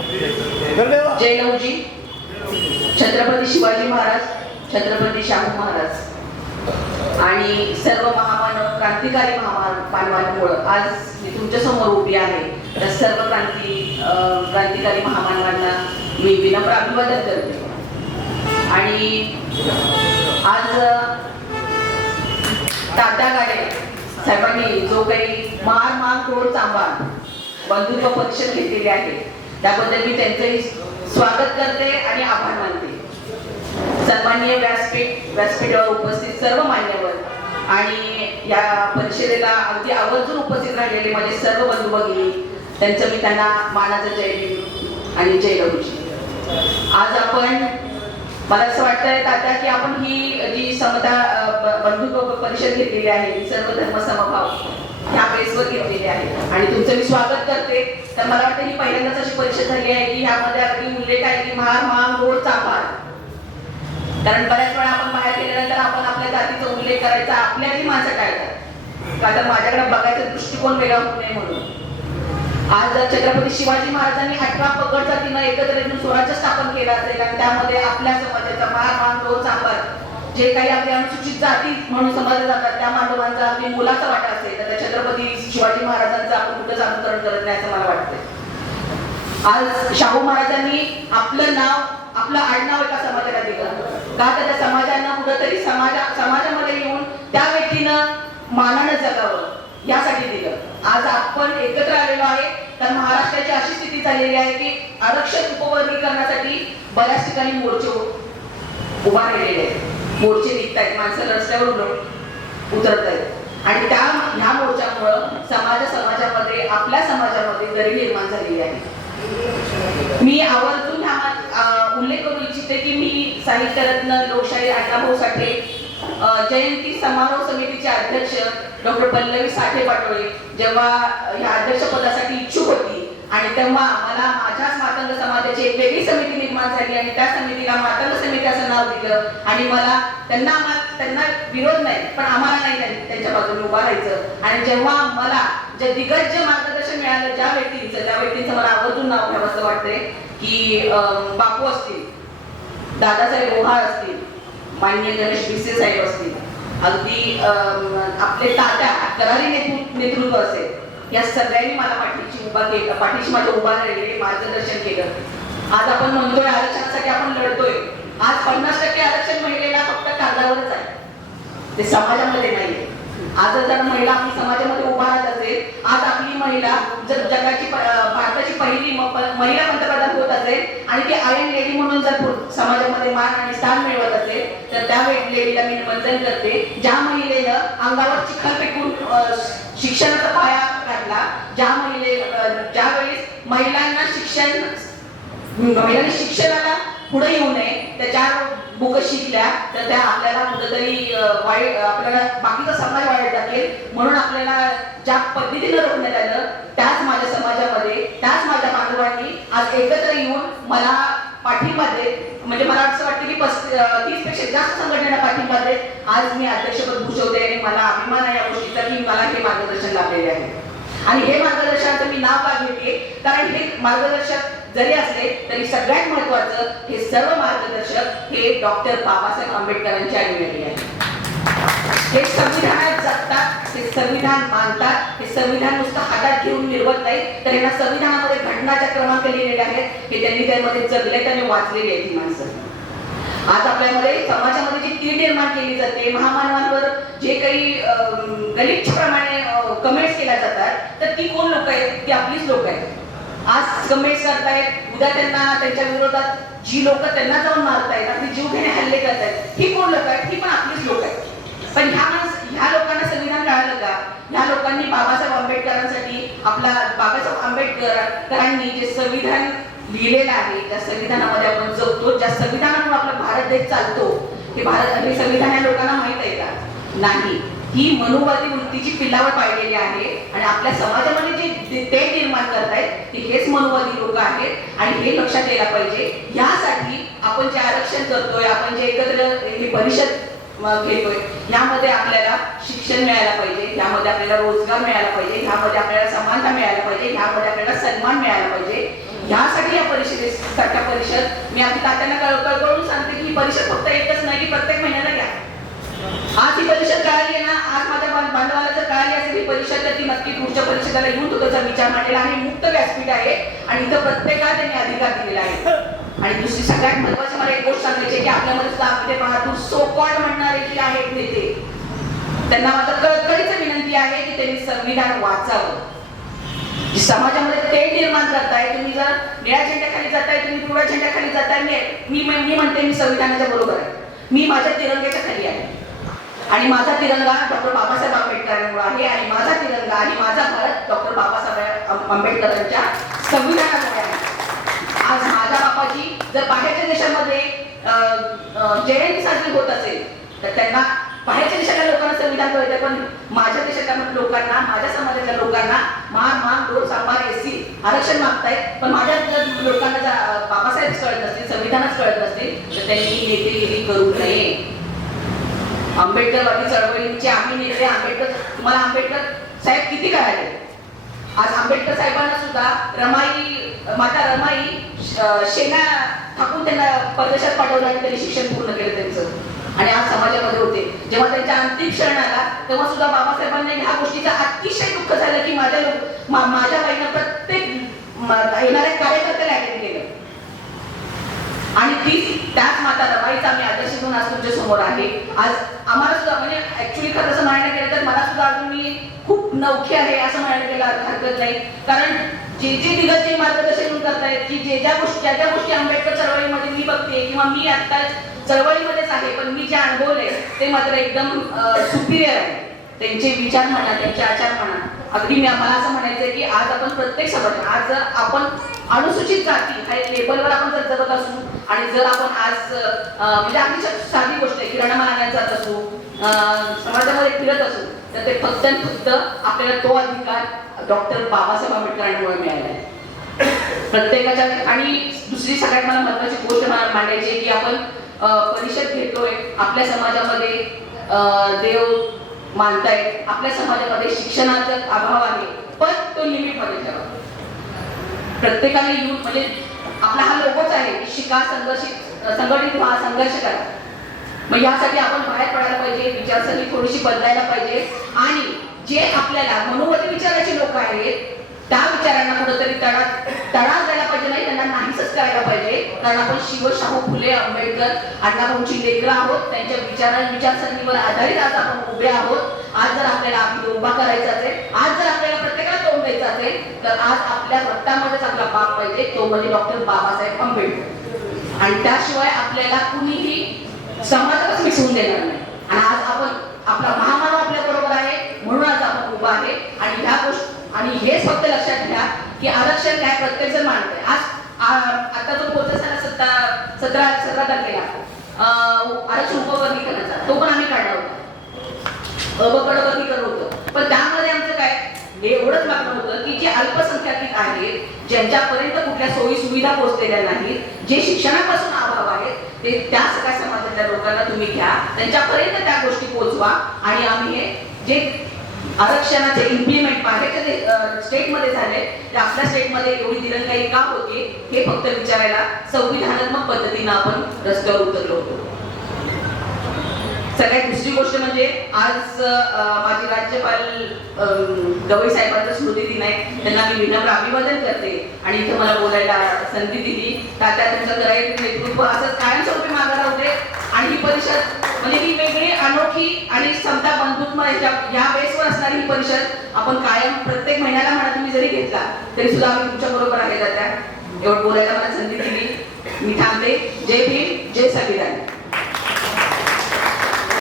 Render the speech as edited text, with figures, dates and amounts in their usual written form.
जयलवजी, छत्रपती शिवाजी महाराज, छत्रपती शाहू महाराज आणि सर्व महामानव क्रांतिकारी मानवांमुळं आज मी तुमच्या समोर उभी आहे. तर सर्व क्रांतिकारी महामानवांना मी विनम्र अभिवादन करते. आणि आज तात्या गाडे साहेबांनी जो काही महार तोड सांभाळ बंधुत्व परिषद घेतलेली आहे त्याबद्दल मी त्यांचंही स्वागत करते आणि आभार मानते. सन्माननीय व्यासपीठावर उपस्थित सर्व मान्यवर आणि या परिषदेला अगदी आवर्जून उपस्थित राहिलेले माझे सर्व बंधू भगिनी, त्यांचं मी त्यांना मानाचं जय देईन आणि जय लवजी. आज आपण मला असं वाटतंय तात्या की आपण ही जी समता बंधुत्व परिषद घेतलेली आहे ही सर्व धर्म समभाव ह्या बेसवर घेतलेली आहे आणि तुमचं मी स्वागत करते. तर मला वाटतं ही पहिल्यांदाच अशी परिषद झाली आहे की ह्यामध्ये अगदी उल्लेख आहे की महार गोड चांभार. कारण बऱ्याच वेळा आपण बाहेर गेल्यानंतर आपण आपल्या जातीचा उल्लेख करायचा, आपल्यातली माणसं टाळतात का तर माझ्याकडे बघायचा दृष्टिकोन वेगळा होऊ नये म्हणून. आज छत्रपती शिवाजी महाराजांनी 18 पगड जातीनं एकत्र येऊन स्वराज्य स्थापन केलं असेल आणि त्यामध्ये आपल्या समाजाचा महार गोड चांभार जे काही आपल्या अनुसूचित जाती म्हणून समजले जातात त्या मानवांचा अगदी मुलाचा वाटा असेल तर छत्रपती शिवाजी महाराजांचं आपण कुठंच अनुकरण करत नाही असं मला वाटतंय. आज शाहू महाराजांनी आपलं नाव, आपलं आडनाव एका समाजाला दिलं का तर त्या समाजांना कुठंतरी समाजामध्ये येऊन त्या व्यक्तीनं मानानं जगावं यासाठी दिलं. आज आपण एकत्र आलेलो आहे तर महाराष्ट्राची अशी स्थिती झालेली आहे की आरक्षण उपवर्गीकरणासाठी बऱ्याच ठिकाणी मोर्चे उभा राहिलेले आहेत. मोर्चे निघतायत, माणसं रस्त्यावर उतरत आहेत आणि ह्या मोर्चामुळं समाजामध्ये आपल्या समाजामध्ये दरी निर्माण झालेली आहे. मी आवर्जून उल्लेख करू इच्छिते की मी साहित्यरत्न लोकशाहीर अण्णाभाऊ साठे जयंती समारोह समितीचे अध्यक्ष डॉक्टर पल्लवी साठे पाटोळे जेव्हा या अध्यक्षपदासाठी इच्छुक होती आणि तेव्हा मला माझ्याच मातंग समाजाची एक वेगळी समिती निर्माण झाली आणि त्या समितीला मातंग समिती असं नाव दिलं आणि मला त्यांना विरोध नाही पण आम्हाला नाही त्यांच्या बाजूने उभा राहायचं. आणि जेव्हा मला जे दिग्गज मार्गदर्शन मिळालं त्या व्यक्तींचं मला आवर्जून नाव घ्यावं असं वाटतंय की बापू असतील, दादासाहेब ओहाळ असतील, माननीय गणेश भिसे साहेब असतील, अगदी आपले तात्या करारी नेतृत्व असेल, या सगळ्यांनी मला पाठीशी माझ्या उभा राहिले, मार्गदर्शन केलं. आज आपण म्हणतोय आरक्षणासाठी आपण लढतोय. आज 50% आरक्षण महिलेला फक्त कागदावरच आहे, ते समाजामध्ये नाहीये. आज जर महिला आपली समाजामध्ये उभा राहत असेल, आज आपली महिला जर भारताची पहिली महिला पंतप्रधान होत असेल आणि ती आयर्न लेडी म्हणून जर समाजामध्ये मान आणि स्थान मिळवत असेल तर त्या लेडीला मी वंदन करते. ज्या महिलेनं अंगावर चिखल फेकून शिक्षणाचा पाया घातला, ज्या वेळेस महिलांना शिक्षणाला पुढे येऊ नये त्याच्या बुक शिकल्या तर त्या आपल्याला कुठेतरी आपल्याला बाकीचा समाज वाईट टाकेल म्हणून आपल्याला ज्या पद्धतीनं रोखण्यात आलं त्याच माझ्या समाजामध्ये त्याच माझ्या बांधवांनी आज एकत्र येऊन मला पाठिंबा देत. म्हणजे मला असं वाटतं की 30 पेक्षा जास्त संघटनेला पाठिंबा देत आज मी अध्यक्षपद भूषवते आणि मला अभिमान आहे या गोष्टीचा की मला हे मार्गदर्शन लाभलेले आहे. आणि हे मार्गदर्शनाचं मी नाव का घेते कारण हे मार्गदर्शक जरी असले तरी सगळ्यात महत्वाचं हे सर्व मार्गदर्शक हे डॉक्टर बाबासाहेब आंबेडकरांची आलेली आहे. हे संविधानात जगतात, हे संविधान मानतात, हे संविधान नुसतं हातात घेऊन निर्वत नाही तर यांना संविधानामध्ये घटनाच्या क्रमांक लिहिलेले आहेत हे त्यांनी त्यामध्ये जगले आणि वाचलेली आहेत ही माणसं. आज आपल्यामध्ये समाजामध्ये जी तीड निर्माण केली जाते, महामानवांवर जे काही गलिच्छप्रमाणे कमेंट्स केल्या जातात तर ती कोण लोक आहेत? ती आपलीच लोक आहेत. आज कमेंट्स करतायत, उद्या त्यांच्या विरोधात जी लोक त्यांना जाऊन मारतायत, आपली जीव घेणे हल्ले करतायत, ही कोण लोक आहेत? ही पण आपलीच लोक आहेत. पण ह्या लोकांना संविधान कळालं का? ह्या लोकांनी बाबासाहेब आंबेडकरांसाठी बाबासाहेब आंबेडकरांनी जे संविधान लिहिलेलं आहे त्या संविधानामध्ये आपण जगतो, ज्या संविधानामुळे आपला भारत देश चालतो हे संविधान या लोकांना माहित आहे का? नाही. ही मनुवादी वृत्तीची पिल्लावर पाडलेली आहे आणि आपल्या समाजामध्ये जे ते निर्माण करतायत हेच मनुवादी लोक आहेत आणि हे लक्षात यायला पाहिजे. यासाठी आपण जे आरक्षण करतोय, आपण जे एकत्र हे परिषद घेतोय यामध्ये आपल्याला शिक्षण मिळायला पाहिजे, यामध्ये आपल्याला रोजगार मिळायला पाहिजे, यामध्ये आपल्याला समानता मिळायला पाहिजे, यामध्ये आपल्याला सन्मान मिळायला पाहिजे. यासाठी आपण परिषद मी आपली तात्यांना कळकळून सांगते की ही परिषद फक्त एकच नाही की प्रत्येक महिन्याला घ्या. आज ही परिषद कळाली आहे ना, आज माझ्या भांडवलाला जर कळाली असेल ही परिषद तर ती नक्की पुढच्या परिषदेला येऊन तो त्याचा विचार मांडलेला आहे. मुक्त व्यासपीठ आहे आणि इथं प्रत्येकाला त्यांनी अधिकार दिलेला आहे. आणि दुसरी सगळ्यात महत्वाची मला एक गोष्ट सांगायची आहे की आपल्यामध्ये सुद्धा आपले बहादूर सो कॉल्ड म्हणणारे जे आहेत नेते, त्यांना माझं कळकळीचं विनंती आहे की त्यांनी संविधान वाचावं. समाजामध्ये तेढ निर्माण करताय, तुम्ही जर निळ्या झेंड्याखाली जाताय, तुम्ही पिवळ्या झेंड्याखाली जाताय. मी म्हणते मी संविधानाच्या बरोबर आहे, मी माझ्या तिरंग्याच्या खाली आहे आणि माझा तिरंगा डॉक्टर बाबासाहेब आंबेडकरांमुळे आहे आणि माझा तिरंगा आणि माझा भारत डॉक्टर बाबासाहेब आंबेडकरांच्या संविधानामुळे आहे. आज माझ्या बापाची जर बाहेरच्या देशामध्ये जयंती साजरी होत असेल तर त्यांना बाहेरच्या देशातल्या लोकांना संविधान कळतंय, पण माझ्या देशातल्या लोकांना, माझ्या समाजातल्या लोकांना मान डोर सांबार एसी आरक्षण मागतायत. पण माझ्या लोकांना जर बाबासाहेब कळत नसतील, संविधानच कळत नसतील तर त्यांनी नेतेगिरी करू नये. आंबेडकरवादी चळवळीचे आम्ही नेते, तुम्हाला आंबेडकर साहेब किती कळाले. आज आंबेडकर साहेबांना सुद्धा माता रमाई शेणा टाकून त्यांना परदेशात पाठवलं आणि त्यांनी शिक्षण पूर्ण केलं त्यांचं आणि आज समाजामध्ये होते. जेव्हा त्यांच्या अंतिम क्षण आला तेव्हा सुद्धा बाबासाहेबांना ह्या गोष्टीचं अतिशय दुःख झालं की माझ्या बाईनं प्रत्येक येणाऱ्या कार्यकर्त्याला अटेंड केलं आणि त्याच माता रमाईचा आम्ही आदर्श घेऊन आज तुमच्या समोर आहे. आज आम्हाला सुद्धा म्हणजे ऍक्च्युली खरं असं म्हणायला गेलं तर मला सुद्धा अजून मी खूप नवखे आहे असं म्हणायला गेलं हरकत नाही. कारण जे दिग्गज जे मार्गदर्शन करतायत की ज्या गोष्टी आंबेडकर चळवळीमध्ये मी बघते किंवा मी आता चळवळीमध्येच आहे पण मी जे अनुभवले ते मात्र एकदम सुपिरियर आहे. त्यांचे विचार म्हणा, त्यांचे आचार म्हणा, अगदी मला असं म्हणायचंय की आज आपण प्रत्येक समाज, आज आपण अनुसूचित जाती हा लेबलवर आपण जर जगत असू आणि जर आपण आज म्हणजे अगदी साधी गोष्ट आहे किराणा मालाला जात असू, समाजामध्ये फिरत असू तर ते फक्त आणि फक्त आपल्याला तो अधिकार डॉक्टर बाबासाहेब आंबेडकरांमुळे मिळाला आहे प्रत्येकाच्या. आणि दुसरी सगळ्यात मला महत्वाची गोष्ट मला मांडायची आहे की आपण परिषद घेतोय, आपल्या समाजामध्ये देव मानतायत, आपल्या समाजामध्ये शिक्षणाचा अभाव आहे, पण तो लिमिटमध्ये ठेवा. प्रत्येकाने येऊन म्हणजे आपला हा लोगोच आहे की शिका, संघटित व्हा, संघर्ष करा. मग यासाठी आपण बाहेर पडायला पाहिजे, विचारसरणी थोडीशी बदलायला पाहिजे आणि जे आपल्याला मनोवती विचाराचे लोक आहेत त्या विचारांना कुठेतरी तडा द्यायला पाहिजे, नाही त्यांना नाहीच करायला पाहिजे. कारण आपण शाहू फुले आंबेडकर अण्णाभाऊंची लेकरं आहोत, त्यांच्या विचारसरणीवर आधारित आज आपण उभे आहोत. आज जर आपल्याला आपली उभा करायचा असेल, आज जर आपल्याला प्रत्येकाला तोंड द्यायचं असेल तर आज आपल्या रक्तामध्येच आपला बाप पाहिजे, तो म्हणजे डॉक्टर बाबासाहेब आंबेडकर. आणि त्याशिवाय आपल्याला कुणीही समाजातच मिसळून देणार नाही. आणि आज आपण आपला महामानव आपल्या बरोबर आहे म्हणून आज आपण उभा आहे. आणि ह्या गोष्टी आणि हेच फक्त लक्षात घ्या की आरक्षण काय प्रत्येक जण मानतोय. आज आता जो प्रोसेस आहे 17 तारखेला आरक्षण उपवर्गीकरणाचा तो पण आम्ही काढला होता, अबकडवर्गीकरण होतं. पण त्यामध्ये आमचं काय एवढंच मागणं होतं की जे अल्पसंख्याक आहेत, ज्यांच्यापर्यंत कुठल्या सोयी सुविधा पोहोचलेल्या नाहीत, जे शिक्षणापासून अभाव आहेत, ते त्या सगळ्या समाजातल्या लोकांना तुम्ही घ्या, त्यांच्यापर्यंत त्या गोष्टी पोहोचवा. आणि आम्ही हे जे आरक्षणाचे इम्प्लिमेंट बाहेरच्या स्टेटमध्ये झाले ते आपल्या स्टेटमध्ये एवढी दिरंगाई का होती हे फक्त विचारायला संविधानात्मक पद्धतीनं आपण रस्त्यावर उतरलो होतो. सगळ्यात दुसरी गोष्ट म्हणजे आज माझे राज्यपाल गवई साहेबांचा स्मृती दिन आहे, त्यांना मी विनम्र अभिवादन करते आणि इथे मला बोलायला संधी दिली. तात्या तुमचं करायचं नेतृत्व असंच कायमस्वरूपी मागं राहू दे. आणि ही परिषद म्हणजे ही वेगळी अनोखी आणि समता बंधुत्व या बेसवर असणारी ही परिषद आपण कायम प्रत्येक महिन्याला म्हणा तुम्ही जरी घेतला तरी सुद्धा आम्ही तुमच्या बरोबर आहे. तात्या एवढं बोलायला मला संधी दिली, मी थांबते. जय भीम, जय संविधान.